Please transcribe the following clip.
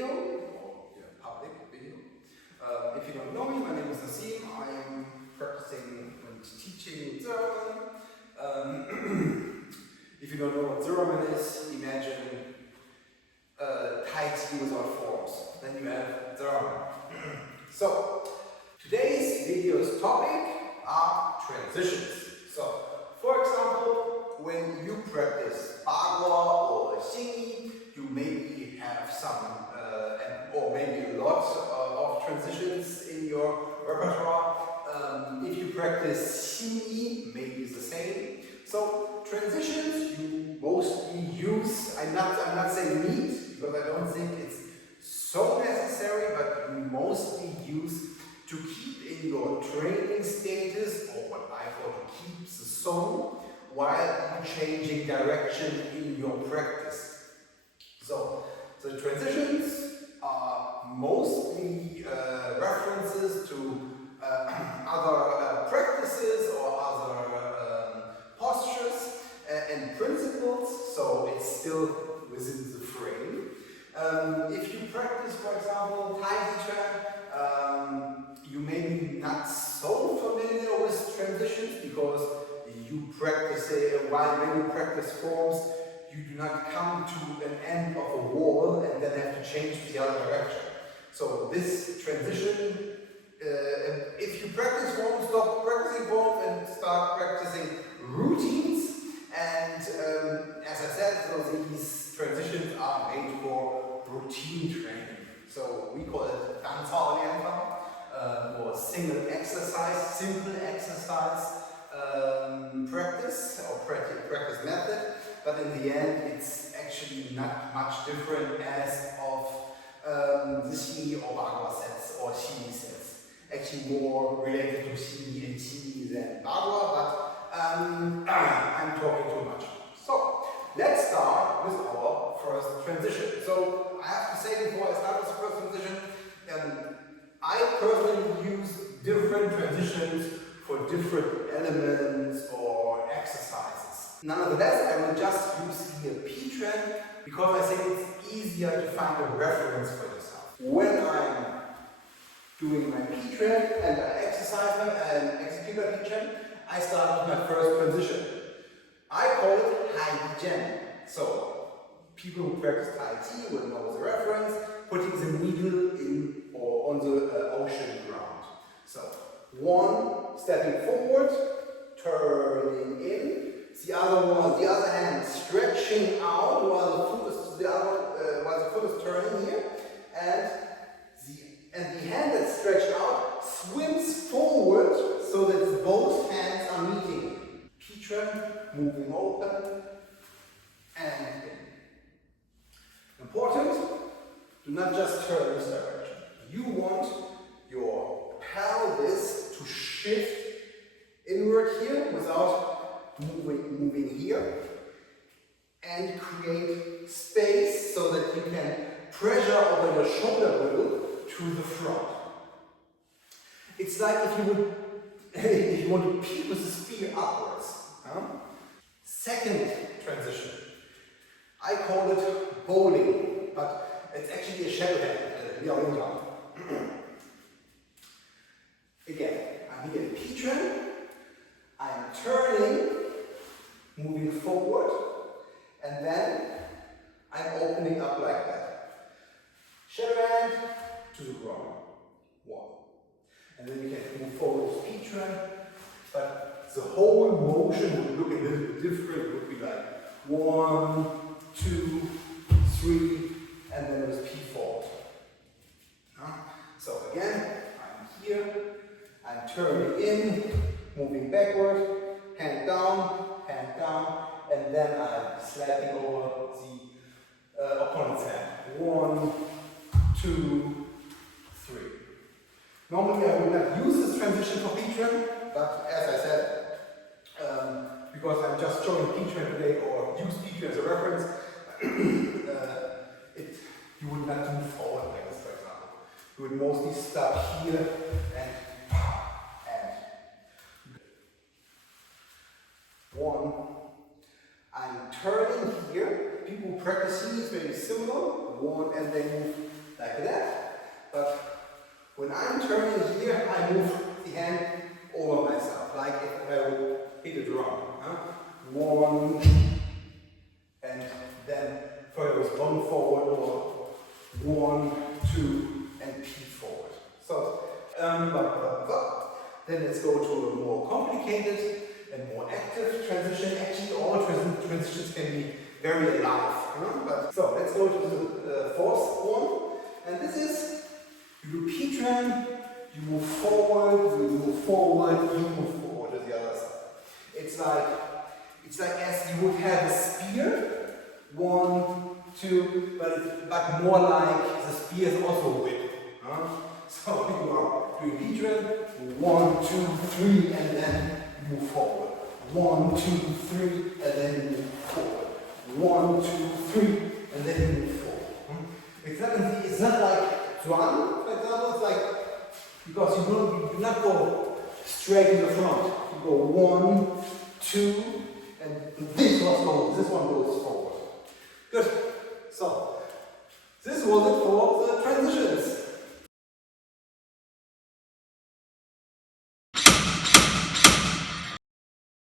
video, or public video. If you don't know me, my name is Naseem. I am practicing and teaching Ziranmen. If you don't know what Ziranmen is, imagine Tai Chi without forms. Then you have Ziranmen. So, today's video's topic are transitions. So, for example, when you practice Bagua or Xingyi, you maybe have some, or maybe a lot of transitions in your repertoire. If you practice Xingyi, maybe it's the same. So, transitions you mostly use, I'm not saying need, because I don't think it's so necessary, but you mostly use to keep in your training status, or what I call to keep the song, while you're changing direction in your practice. So, the transitions are mostly references to other practices or other postures and principles, so it's still within the frame. If you practice, for example, Tai Chi, you may be not so familiar with transitions because you practice when you practice forms, you do not come to an end of a wall and then have to change to the other direction. So this transition, if you practice forms, stop practicing forms and start practicing routines. And as I said, so these transitions are made for routine training. So we call it or simple exercise practice or practice method. But in the end, it's actually not much different as of the Xingyi or Bagua sets or Xingyi sets. Actually more related to Xingyi and Xingyi than Bagua, but I'm talking too much. So, let's start with our first transition. So, I have to say before I start with the first transition, I personally use different transitions for different elements or exercises. Nonetheless, I will just use here P-trend because I think it's easier to find a reference for yourself. When I'm doing my P-trend and I exercise them and execute my P-trend, I start with my first transition. I call it Hai Jian. So, people who practice Tai Chi will know the reference, putting the needle in or on the ocean ground. So, one stepping forward, turning in, the other hand stretching out while the foot is turning here, and the hand that's stretched out swims forward so that both hands are meeting. P-trend, moving open and in. Important, do not just turn in this direction. You want your pelvis to shift inward here without moving here, and create space so that you can pressure over your shoulder girdle to the front. It's like if you want to peek with the spear upwards. Second transition. I call it bowling, but it's actually a shadow hand. Again, I'm here in P-trend. I'm turning, moving forward, and then I'm opening up like that. Shadow hand to the ground. One. And then you can move forward with P-trend, but the whole motion would look a little bit different. It would be like 1, 2, 3, and then with P forward. So again, I'm here, I'm turning in, moving backward, hand down, and then I'm slapping over the opponent's hand. 1, 2, 3. Normally I would not use this transition for P-trend, but as I said, because I'm just showing P-trend today or use P-trend as a reference, you would not move forward like this, for example. You would mostly start here and 1. I'm turning here. People who practice Xingyi is very similar. 1 and they move like that. But when I'm turning here, I move the hand over myself, like if I would hit a drum. Huh? 1, and then further is 1 forward, or 1, 2, and P forward. So, then let's go to a more complicated and more active transition. Actually, all transitions can be very alive. But so let's go to the fourth one, and this is you do P-tran, you move forward, you move forward, you move forward to the other side. It's like as you would have a spear, 1, 2, but more like the spear is also a whip. So you are doing P-tran, 1, 2, 3, and then move forward. 1, 2, 3, and then move forward. 1, 2, 3, and then you move forward. It's not like drum, for example. It's like, because you do not go straight in the front. You go 1, 2, and this one goes forward. Good. So this was it for